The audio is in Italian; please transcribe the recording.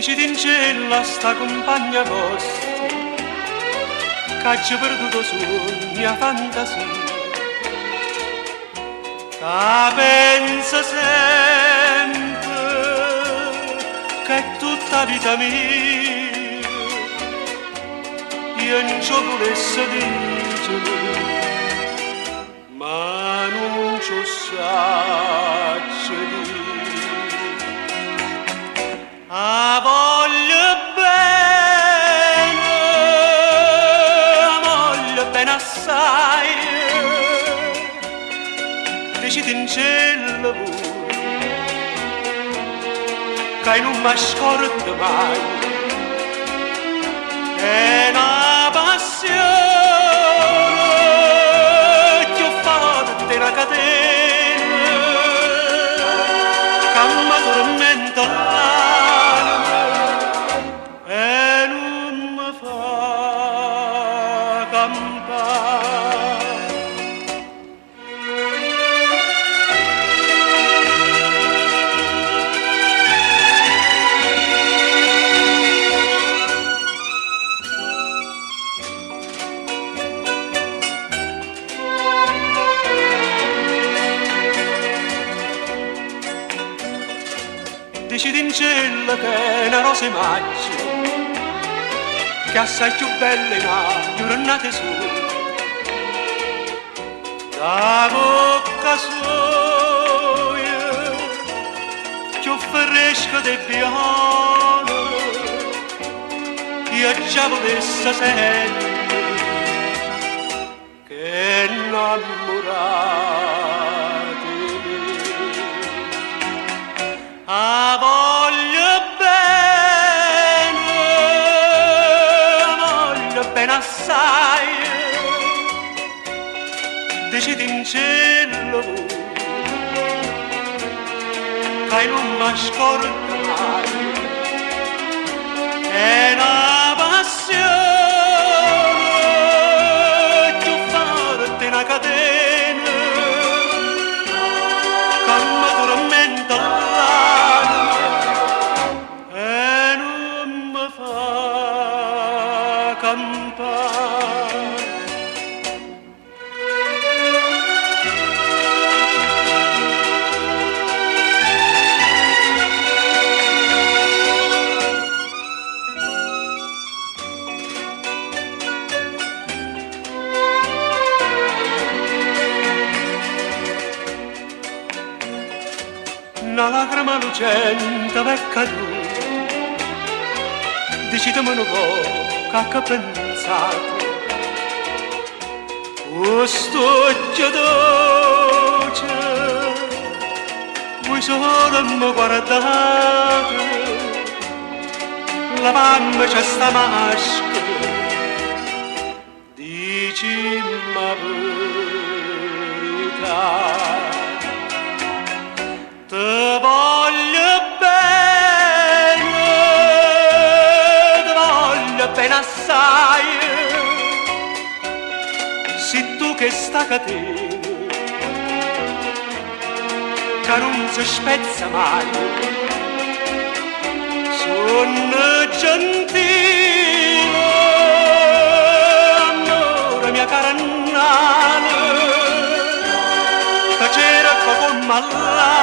Decidi in cielo a sta compagna vostra che ha perduto su mia fantasia, che pensa sempre che è tutta vita mia, io non ci volesse dire, ma non ci saccio dire. A voglio bene assai, decidi in cielo che non mi scordo mai, è una passione che ho fatto una catena che mi tormenta l'anima e non mi fa campare. Decidi in cielo che è una rosa maggio, che assai più bella in una giornata sua, da bocca sua più fresca del piano, io già volesse sentire che innamorata. A voglio bene assai, decidi in cielo che non mi scordo mai, è una passione più forte una catena che mi tormenta l'anima e non mi fa campare. Una lacrima lucente è caduta, decidimi un po' che ha pensato, questo occhio dolce, voi solo mi guardate, la mamma c'è sta maschera, dicimi la verità. Te voglio bene assai, se tu che sta catena, che non si spezza mai, sono gentile, amore mia cara nana, che c'era come all'anno,